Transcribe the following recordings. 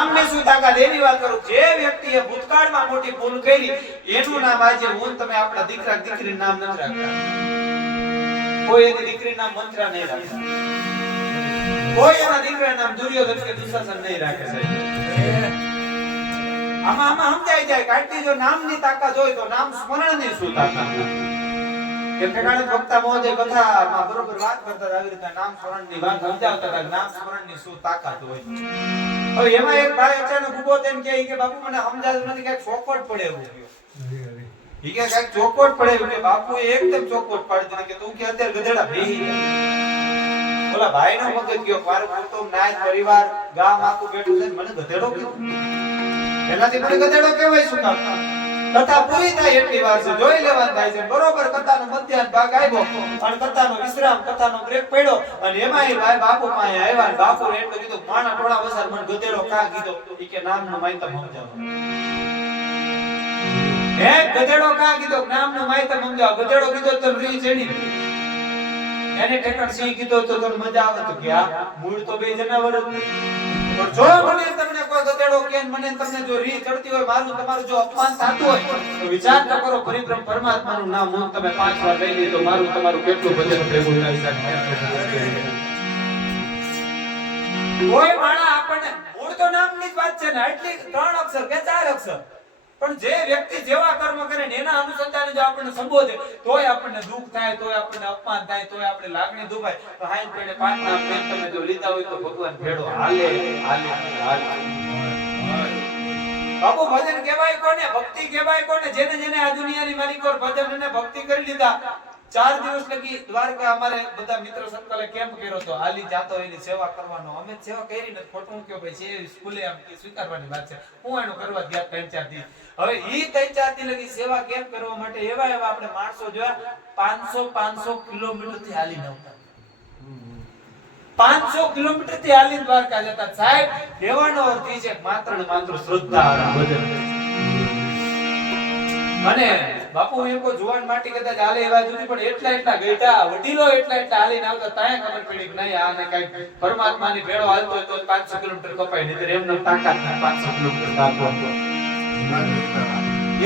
નામની શું તાકાત એની વાત કરું. જે વ્યક્તિએ ભૂતકાળમાં મોટી ભૂલ કરી એનું નામ આજે હું તમે આપણા દીકરા દીકરીનું નામ નથી રાખતા. કોઈ એની દીકરીનું નામ મંત્રા નહીં રાખતા. કોઈ એના દીકરાનું નામ દુર્યોધન કે દુશાસન નહીં રાખે સાહેબ. આમાં સમજાઈ જાય કે આટલી જો નામની તાકાત હોય તો નામ સ્મરણની શું તાકાત. એમ ઠેકાણે વક્તા મહોદય કથામાં બરોબર વાત કરતા આવી રીતે નામ સ્મરણની વાત સમજાવતા હતા. નામ સ્મરણની શું તાકાત હોય. હવે એમાં એક ભાઈ અચાનક ઉભો થઈને કહે કે બાપુ મને સમજાતું નથી કે ચોખવટ પડે એવું કયો. ઈ કે કાઈ ચોખવટ પડે એવું કે બાપુ એકદમ ચોખવટ પાડી દીધી કે તું કે અત્યારે ગધેડા બેહી ગયા. ઓલા ભાઈનો મગજ ગયો મારું કુટુંબ નાય પરિવાર ગામ આખું બેઠું છે મને ગધેડો કીધું. પહેલાથી મને ગધેડો કહેવાય શું કામ. કથા પૂરી થાય એટલી વાર છે જોઈ લેવાનું થાય છે. બરોબર કથાનો મધ્યાહન ભાગ આવ્યો અને કથાનો વિશ્રામ કથાનો બ્રેક પડ્યો અને એમાંય ભાઈ બાપુ પાસે આવ્યા. બાપુ એટલું કીધું માણા ટોળા વસાર મને ગધેડો કા કીધો. ઈ કે નામનો માયતમ સમજાવો. હે ગધેડો કા કીધો નામનો માયતમ સમજાવો. ગધેડો કીધો તો રીહ ચડી એને ઠેકાણ સિંહ કીધો તો તમને મજા આવે તો કે આ મૂળ તો બે જનાવર જ. પણ જો મને તમને કોઈ ગધેડો કે મને તમને જો રીહ ચડતી હોય મારું તમારું જો અપમાન થતું હોય તો વિચાર ન કરો પરિબ્રહ્મ પરમાત્માનું નામ હું તમે 5 વાર લઈ લી તો મારું તમારું કેટલું ભજન ભેગું થઈ શકે. કોઈ માણા આપણને મૂળ તો નામની જ વાત છે ને એટલી 3 અક્ષર કે 4 અક્ષર પણ જે વ્યક્તિ જેવા કર્મ કરે ને એના અનુસંધાને જો આપણને સંબોધે તોય આપણને દુઃખ થાય તોય આપણને અપમાન થાય તોય આપણે લાગણી દુભાય. તો હાઈન પેડે 5 નામ પ્રેમ તમે જો લીધા હોય તો ભગવાન ભેડો હાલે હાલે હાલે. બાપુ ભજન કહેવાય કોને ભક્તિ કહેવાય કોને જેને જેને આ દુનિયાની માલિકો ભજન અને ભક્તિ કરી લીધા. 4 દિવસ લગી દ્વારકા અમારે બધા મિત્ર સર્કલે કેમ્પ કર્યો તો હાલી જાતો એની સેવા કરવાનો. અમે સેવા કરી ને ખોટું કયો ભાઈ છે સ્કૂલે આમ કે સ્વીકારવાની વાત છે હું એનો કરવા ગયા 3-4 દી. હવે ઈ 3-4 દી લગી સેવા કેમ કરવા માટે એવા આપણે માણસો જોયા 500 કિલોમીટર થી હાલી નવતા. 500 કિલોમીટર થી હાલી દ્વારકા જતા. સાહેબ કહેવાનો અર્થ ઈ છે માત્ર ને માત્ર શ્રદ્ધા અને ભજન. અને બાપુ એમ કો જુવાન માટી કદાચ હાલે એવા જુદી પણ એટલા ગઈટા વડીલો એટલા હાલીને આવતા તાય ખબર પડી કે નહીં આને કઈ પરમાત્માની ભેળો હાલતો હોય તો 500 કિલોમીટર કપાય નહીં એમને તાકાત નથી 500 કિલોમીટર કાપો.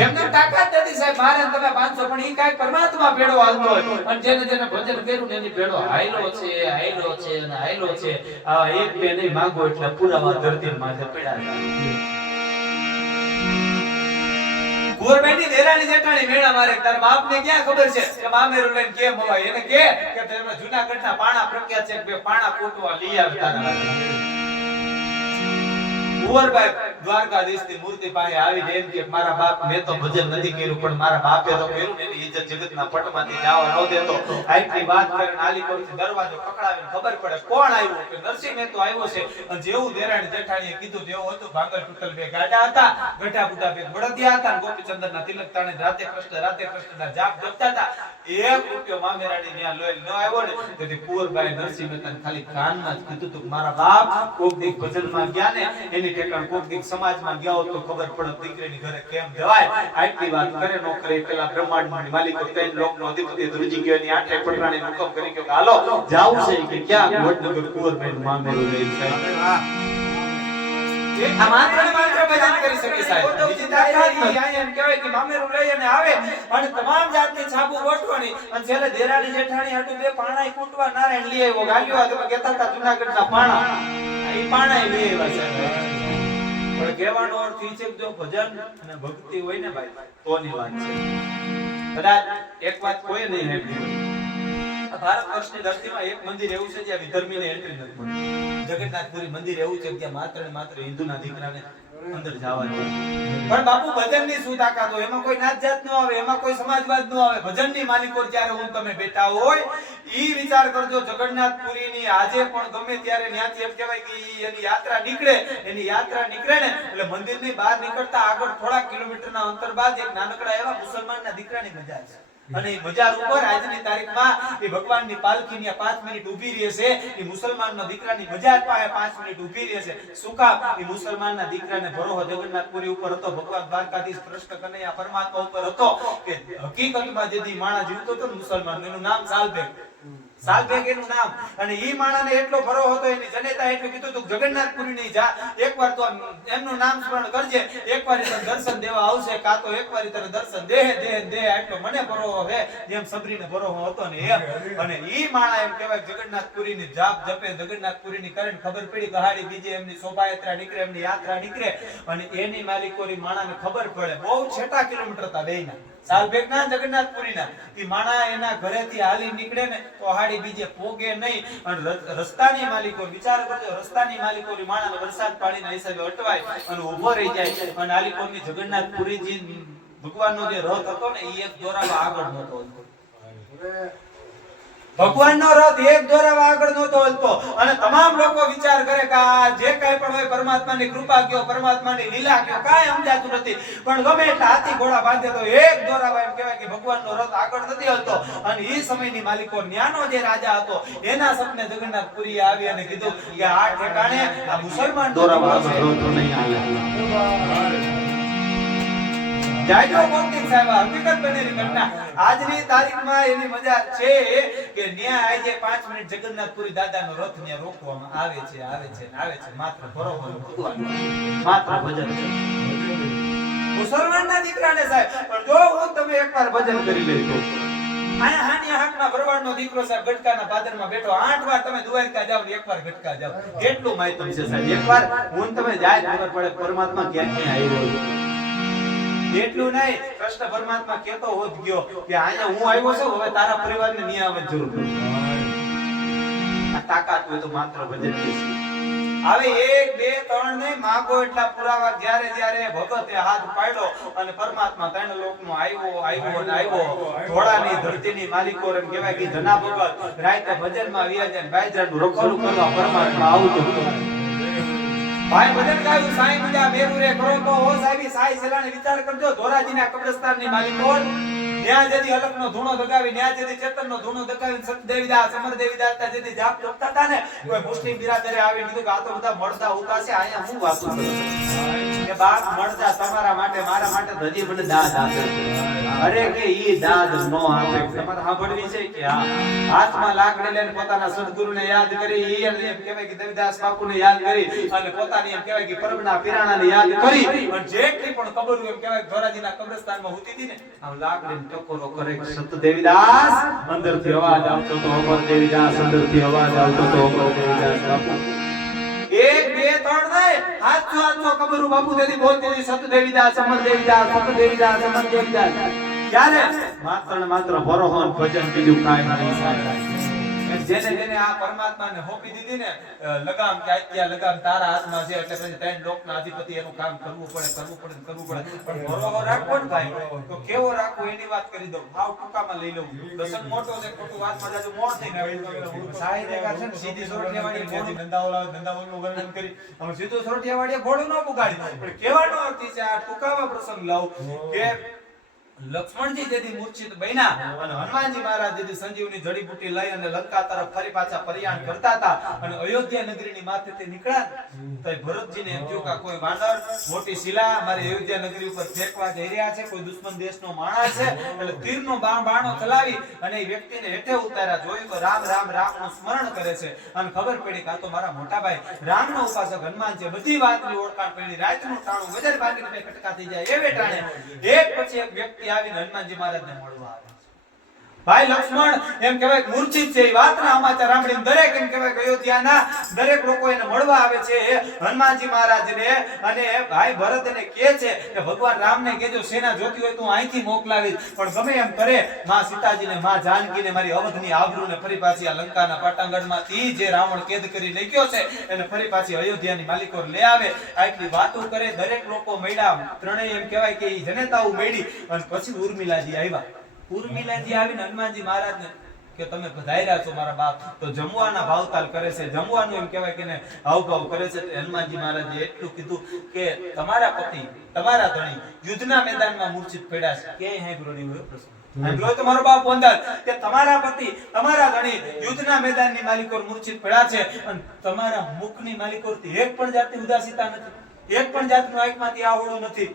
એમને તાકાત નથી સાહેબ મારે તમે 500 પણ ઈ કાઈ પરમાત્મા ભેળો હાલતો હોય અને જેને જેને ભજન કર્યું ને એની ભેળો હાયલો છે અને હાયલો છે. આ એક બે નહીં માંગો એટલે પુરાવા ધરતી માથે પડ્યા. ગોરબેટી દેરાણી જેઠાણી મેળા મારે તાર બાપને ક્યાં ખબર છે કે મામેરું લઈને કેમ હવાય. એને કે તમે જૂનાગઢના પાણા પ્રખ્યાત છે કે પાણા કોટવા લઈ આવ તારા. કુંવરબાઈ દ્વારકાધીશની મૂર્તિ પાસે આવીને એમ કે મારા બાપ મેં તો ભજન નથી કર્યું પણ મારા બાપે તો કર્યું ને એની ઇજ્જત જગતના પટમાંથી જવા ન દેતો. આટલી વાત કરીને આલી પરથી દરવાજો પકડાવીને ખબર પડે કોણ આવ્યું કે નરસિંહ મહેતો આવ્યો છે. અને જેવું દેરાણી જેઠાણીએ કીધું તેવું હતું. ભાંગલ ટૂટલ બે ગાડા હતા ગઢા બુઢા બે બળદિયા હતા. ગોપીચંદરના તિલક તાણે રાતે કૃષ્ણના જાપ જપતા હતા. 1 રૂપિયો મામેરાણી ન્યા લોય ન આવ્યો ને તેથી કુંવરબાઈ નરસિંહ મહેતાને ખાલી કાનમાં જ કીધું તું મારા બાપ કોક દીક ભજનમાં ગયા ને એની ઠેકાણ કોક દીક સમાજમાં ગયા તો ખબર પડે દીકરીની ઘરે કેમ જવાય. આટલી વાત કરે નો કરે પેલા બ્રહ્માંડની માલિકો 3 લોકનો અધિપતિ ધ્રુજી ગયો ની 8 પટરાણી હુકમ કરી કે હાલો જાવું છે કે ક્યાં વડનગર કુંવરબાઈ મામેરું રહી છે. આ માત્ર ભજન કરી શકે સાહેબ. બીજી તાકાત નથી. એમ કહેવાય કે મામેરું લઈ અને આવે અને તમામ જાતની છાબુ ગોઠવાની અને છેલ્લે દેરાણી જેઠાણી હાટુ બે પાણાય કૂટવા નારાયણ લઈ આવ્યો. ગાલ્યો આ તમે કહેતા હતા જૂનાગઢના પાણા ઈ પાણાય લઈ આવ્યા છે. પણ કહેવાનો અર્થ ઈ છે કે જો ભજન અને ભક્તિ હોય ને ભાઈ તોની વાત છે. કદાચ એક વાત કોઈ નહીં સાંભળી ભારત વર્ષની ધરતીમાં એક મંદિર એવું છે જ્યાં વિધર્મીને એન્ટ્રી નથી મળતી. જગન્નાથપુરી મંદિર એવું છે કે માત્ર ને માત્ર હિન્દુના દીકરાને અંદર જવા દે. પણ બાપુ ભજનની શું તાકાત હોય. એમાં કોઈ નાત જાત ન આવે એમાં કોઈ સમાજવાદ ન આવે. ભજનની માલિકો જ્યારે હું તમે બેઠા હોય ઈ વિચાર કરજો જગન્નાથપુરીની આજે પણ ગમે ત્યારે ન્યાથી એમ કહેવાય કે એની યાત્રા નીકળે ને એટલે મંદિરની બહાર નીકળતા આગળ થોડા કિલોમીટરના અંતર બાદ એક નાનકડા એવા મુસલમાનના દીકરાની મજા છે. અને બજાર ઉપર આજની તારીખમાં એ ભગવાનની પાલખીની 5 મિનિટ ઊભી રહે છે. એ મુસલમાનના દીકરાની બજાર પાસે 5 મિનિટ ઊભી રહે છે. શું કામ? એ મુસલમાનના દીકરાને ભરોહો જગન્નાથપુરી ઉપર હતો. ભગવાન દ્વારકાધીશ કૃષ્ણ કનૈયા પરમાત્મા ઉપર હતો કે હકીકતમાં જેથી માણા જીવતો હતો મુસલમાન એનું નામ સાલબેગ સાલભેગ એનું નામ. અને ઈ માણાને એટલો ભરો હતો, એની જનેતા એટલું કીધું તું જગન્નાથપુરી ની જા, એકવાર તો એમનું નામ સ્મરણ કરજે, એકવાર તને દર્શન દેવા આવશે, કા તો એકવાર તને દર્શન દે એટલો મને ભરો હે, જેમ સબરીને ભરો હતો ને એમ. અને ઈ માણા એમ કહેવાય જગન્નાથપુરી ની જાપ જપે, જગન્નાથપુરી ની કરીને ખબર પડી કહાડી બીજી એમની શોભાયાત્રા નીકળે, એમની યાત્રા નીકળે, અને એની માલિકોરી માણાને ખબર પડે, બહુ છેટા કિલોમીટર હતા બેયના, સાલભેગ ના જગન્નાથપુરી ના. ઈ માણા એના ઘરેથી હાલી નીકળે ને તો હાડી બીજે પોગે નહીં. અને રસ્તાની માલિકો વિચાર કરજો, રસ્તાની માલિકોની માણાને વરસાદ પાણીના હિસાબે અટવાય અને ઊભો રહી જાય. અને આલિકોની જગન્નાથપુરીજી ભગવાનનો જે રથ હતો ને ઈ એક દોરાવા આગળ નહોતો, ભગવાનનો રથ એક દોરાવા આગળ નહોતો હલતો. અને તમામ લોકો વિચાર કરે કે આ જે કાંઈ પણ હોય પરમાત્માની કૃપા કયો, પરમાત્માની લીલા કયો, કાંઈ સમજાતું નથી. પણ ગમે એટલા હાથી ઘોડા બાંધે તો એક દોરાવા એમ કહેવાય કે ભગવાનનો રથ આગળ નથી હલતો. અને ઈ સમયની માલિકો ન્યાનો જે રાજા હતો એના સપને જગન્નાથપુરી આવી અને કીધું કે આ ઠેકાણે આ મુસલમાન દોરાવા રથ નહીં હાલે. જાજો કોકિક સાહેબ હકીકત બનેલી ઘટના. આજની તારીખમાં એની મજા છે કે ન્યા આજે 5 મિનિટ જગન્નાથપુરી દાદાનો રથ ન્યા રોકવામાં આવે છે માત્ર ભરોસો ભગવાન, માત્ર ભજન છે મુસલમાનના દીકરાને સાહેબ. પણ જો હું તમે એકવાર ભજન કરી લેજો, આયા હાનિયા હાકના ભરવાડનો દીકરો સાહેબ ગટકાના પાદરમાં બેઠો, 8 વાર તમે દ્વારકા જાવ ને એકવાર ગટકા જાવ, કેટલું માહિતમ છે સાહેબ. એકવાર હું તમે જાય ખબર પડે પરમાત્મા ક્યાંથી આવ્યો છે. એટલું નહીં, કૃષ્ણ પરમાત્મા કહેતો હોત ગયો કે અહીંયા હું આવ્યો છું, હવે તારા પરિવારને નિયામત જરૂર નથી. આ તાકાત હોય તો માત્ર ભજન કરીશ. હવે 1 2 3 નહીં માગો એટલા પુરાવા. જ્યારે ભગતે હાથ પાડ્યો અને પરમાત્મા 3 લોકનો આવ્યો. ઘોડાની ધરતીની માલિકો એમ કહેવાય કે ધના ભગત રાતે ભજનમાં વિરાજન બાજરાનું રખોલું કરવા પરમાત્મા આવતો. ભાઈ ભજન ગાયું સાઈ મુજા મેરુ રે કરો તો હો સાહેબી સાઈ સેલાને વિચાર કરજો. ધોરાજીના કબ્રસ્તાનની માલિકો ન્યા જેદી અલકનો ધૂણો દગાવી, ન્યા જેદી ચેતનનો ધૂણો દગાવી સતદેવીદાસ અમરદેવીદાસ જેદી જાપ જપતા હતા ને, કોઈ મુસ્લિમ બિરાદરે આવી કીધું કે આ તો બધા મળતા ઉતા છે, અહીંયા હું વાતો કરું કે બાપ મળતા તમારા માટે મારા માટે ધજી મને દાદ આપે છે. અરે કે ઈ દાદ નો આપે. તમારે સાંભળવી છે કે હાથમાં લાકડી લઈને પોતાના સદગુરુને યાદ કરી, ઈ એમ કહેવાય કે દેવીદાસ બાપુને યાદ કરી અને પોતાની એમ કહેવાય કે પરમના પીરાણાને યાદ કરી અને જેટલી પણ કબરો એમ કહેવાય ધોરાજીના કબ્રસ્તાનમાં હોતી હતી ને, આમ લાકડીને ટકોરો કરે સતદેવીદાસ અંદરથી અવાજ આવતો તો અમર દેવીદાસ, અંદરથી અવાજ આવતો તો અમર દેવીદાસ બાપુ. 1 2 3 નહીં, હાથો કબરો બાપુ દેદી બોલતી હતી સતદેવીદાસ અમર દેવીદાસ, સતદેવીદાસ અમર દેવીદાસ. ક્યારે માત્ર ભરોહન ભજન બીજું કાંઈ નહીં સાહેબ. જેને આ પરમાત્માને હોપી દીધી ને લગામ કે આત્યા લગામ તારા હાથમાં છે, એટલે પછી 3 લોકના અધિપતિ એનું કામ કરવું પડે. પણ ભરોહો રાખવો ને ભાઈ તો કેવો રાખવો એની વાત કરી દઉં. ભાવ ટૂંકામાં લઈ લઉં. પ્રસંગ મોટો છે, ખોટું વાતમાં જાજુ મોડ થઈને આવે. સાહેબ એકા છે ને સીધી સોરઠિયાવાળી મોડી ધંધાઓનું વર્ણન કરી અમે સીધું સોરઠિયાવાળીએ ઘોડું ન પુગાડી. પણ કહેવાનો અર્થ છે આ ટૂંકામાં પ્રસંગ લાવ કે લક્ષ્મણજી જેદી મૂર્છિત બન્યા અને હનુમાનજી મહારાજ જેદી સંજીવની જડીબુટી લઈ અને લંકા તરફ ફરી પાછા પ્રયાણ કરતા હતા અને અયોધ્યા નગરીની માથેથી નીકળ્યા તો ભરતજીને એમ થયું કે કોઈ વાનર મોટી શિલા મારી અયોધ્યા નગરી ઉપર ફેંકવા જઈ રહ્યા છે, કોઈ દુશ્મન દેશનો માણસ છે. એટલે તીરનો બાણો ચલાવી અને એ વ્યક્તિને હેઠે ઉતાર્યા. જોયું તો રામ નું સ્મરણ કરે છે અને ખબર પડી કે આ તો મારા મોટા ભાઈ રામનો ઉપાસક હનુમાન છે. બધી વાતની ઓળખાણ પડી. રાતનું ટાણું વજર ભાગીને કટકા થઈ જાય એવે ટાણે એક પછી એક વ્યક્તિ આવીને હનુમાનજી મહારાજને મળવા આવે. ભાઈ લક્ષ્મણ એમ કહેવાય મૂર્છિત છે. એ વાતના સમાચાર સાંભળીને દરેક એમ કહેવાય અયોધ્યાના દરેક લોકો એને મળવા આવે છે હનુમાનજી મહારાજને. અને ભાઈ ભરત એને કહે છે કે ભગવાન રામને કહેજો સેના જોતી હોય તો અહીંથી મોકલાવીશ, પણ ગમે એમ કરે માં સીતાજીને માં જાનકીને મારી અવધની આબરૂને ફરી પાછી આ લંકાના પાટાંગણમાંથી જે રાવણ કેદ કરી લઈ ગયો છે એને ફરી પાછી અયોધ્યાની માલિકો લઈ આવે. આટલી વાતો કરે. દરેક લોકો મળ્યા, ત્રણેય એમ કહેવાય કે ઈ જનેતાઓ મળી અને પછી ઉર્મિલાજી આવ્યા. ઉર્મિલાજી આવીને હનુમાનજી મહારાજને કે તમે પધાર્યા છો મારા બાપ, તો જમવાના ભાવતાલ કરે છે, જમવાનું એમ કહેવાય કે હાવભાવ કરે છે. હનુમાનજી મહારાજે એટલું કીધું કે તમારા પતિ તમારા ધણી યુદ્ધના મેદાનમાં મૂર્છિત પડ્યા છે. કે હાંભળ્યો હોય પ્રશ્ન તો મારો બાપ વંદાલ કે તમારા પતિ તમારા ધણી યુદ્ધના મેદાનની માલિકો મૂર્છિત પડ્યા છે અને તમારા મુખની માલિકોથી એક પણ જાતની ઉદાસીતા નથી, એક પણ જાતનું આંખમાંથી આવડું નથી.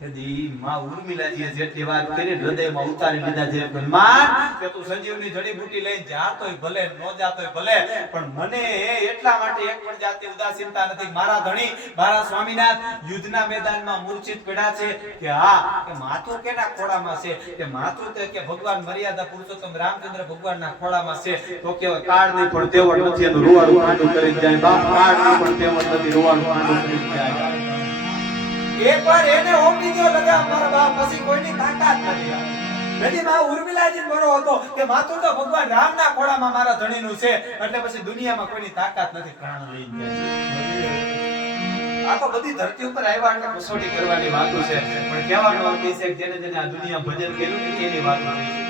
યદી માં ઉર્મિલાજીએ જેટલી વાત કરી હૃદયમાં ઉતારી લીધા છે હનુમાન કે તું સંજીવની જડીબુટી લઈને જાતોય ભલે નો જાતોય ભલે પણ મને એટલા માટે એક પણ જાતની ઉદાસીનતા નથી મારા ધણી મારા સ્વામીનાથ યુદ્ધના મેદાનમાં મૂર્છિત પડ્યા છે કે હા કે માતું કેના ખોળામાં છે કે માતું કે ભગવાન મર્યાદા પુરુષોત્તમ રામચંદ્ર ભગવાનના ખોળામાં છે તો કેવો કાળની પણ તેવડ નથી એનું રૂવાડું કાંડું કરી જાય બાપ કાળની પણ તેવડ નથી રૂવાડું કાંડું કરી જાય એકવાર એને ઓપી દો લગા મારા બાપ પછી કોઈની તાકાત નથી નદી માં ઉર્મિલાજી બરો હતો કે માતું તો ભગવાન રામના ખોળામાં મારા ધણીનું છે એટલે પછી દુનિયામાં કોઈની તાકાત નથી પ્રાણ લઈ જાય આ તો બધી ધરતી ઉપર આવ્યા એટલે કસોટી કરવાની વાતો છે પણ કહેવાનો અર્થ એ છે કે જેને જેને આ દુનિયા ભજન કર્યું ને એની વાતો છે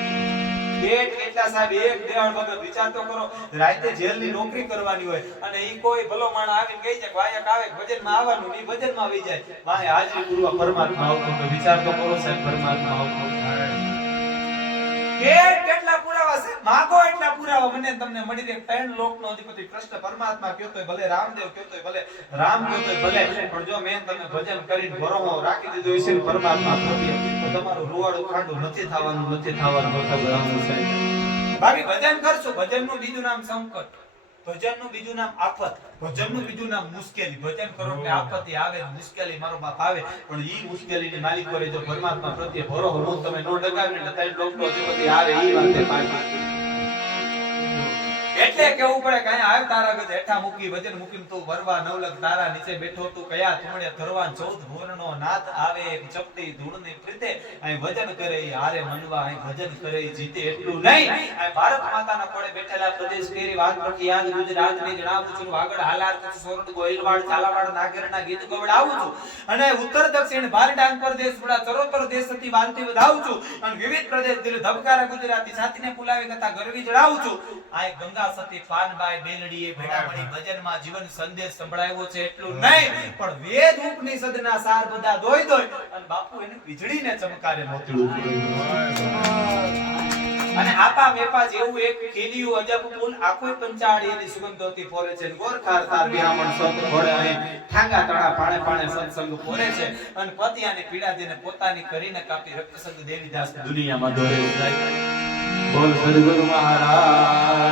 એક કેટલા સાહેબ એક દેવાણ વગર વિચાર તો કરો રાતે જેલની નોકરી કરવાની હોય અને ઈ કોઈ ભલો માણસ આવીને કહી છે કે વાયક આવે ભજનમાં આવવાનું ઈ ભજનમાં આવી જાય વાહે હાજરી પૂરવા પરમાત્મા આવતો તો વિચાર તો કરો સાહેબ પરમાત્મા આવતો કેટલા પુરાવા છે માગો એટલા પુરાવા મને તમને મળી રહે ત્રણ લોકનો અધિપતિ કૃષ્ણ પરમાત્મા કયો તોય ભલે રામદેવ કયો તોય ભલે રામ કયો તોય ભલે પણ જો મેં તમને ભજન કરીને ભરોહો રાખી દીધો છે પરમાત્મા પ્રત્યે તો તમારું રૂવાડું ખાંડું નથી થવાનું છે બાકી ભજન કરશો ભજનનું બીજું નામ સંકટ ભજનનું બીજું નામ આફત ભજનનું બીજું નામ મુશ્કેલી ભજન કરો એટલે આપત્તિ આવે મુશ્કેલી મારો બાપ આવે પણ ઈ મુશ્કેલીની માલિક કરે જો પરમાત્મા પ્રત્યે ભરોહો નો તમે નો ડગાવીને ત્રણ લોકનો અધિપતિ આવે ઈ વાતે પાકી એટલે કેવું પડે કે આવ તારા ગજ હેઠા મૂકી વજન મૂકીને તું વરવા નવલખ તારા નીચે બેઠો તું કયા તુમડે ધરવાન 14 ભુવનનો નાથ આવે ચપટી ધૂળની પ્રીતે અહીં વજન કરે હારે મનવા અહીં ભજન કરે જીતે એટલું નહીં અહીં ભારત માતાના કોળે બેઠેલા પ્રદેશ કેરી વાત પરથી યાદ ગુજરાતની જણાવું છું વાગડ હાલાર કચ્છ સોરઠ ગોહિલવાડ ઝાલાવાડ નાગરના ગીત ગવડાવું છું અને ઉત્તર દક્ષિણ ભારડાંગ પ્રદેશ બડા ચરોતર દેશથી વાલતી વધાવું છું અને વિવિધ પ્રદેશ દિલ ધબકારા ગુજરાતી સાથીને પુલાવી કથા ગરવી જણાવું છું આ ગંગા સતી પાનબાઈ બેલડીએ ભેડામણી ભજનમાં જીવન સંદેશ સંભળાવ્યો છે એટલું નહીં પણ વેદ ઉપનિષદના સાર બધા દોય દોય અને બાપુ એને વીજળીને ચમકારે મોકલ્યું અને આપા મેપા જેવું એક ખીલિયું અજબ ફૂલ આખો પંચાળી એની સુગંધોથી ફોરે છે ગોરખાર તાર બિહામણ સંત ઘોડે અહીં ઠાંગા તળા પાણે પાણે સત્સંગ ફોરે છે અને પતિયાને પીડા દેને પોતાની કરીને કાપી રક્તસંગ દેવીદાસ દુનિયામાં દોરે જાય બોલ સદગુરુ મહારાજ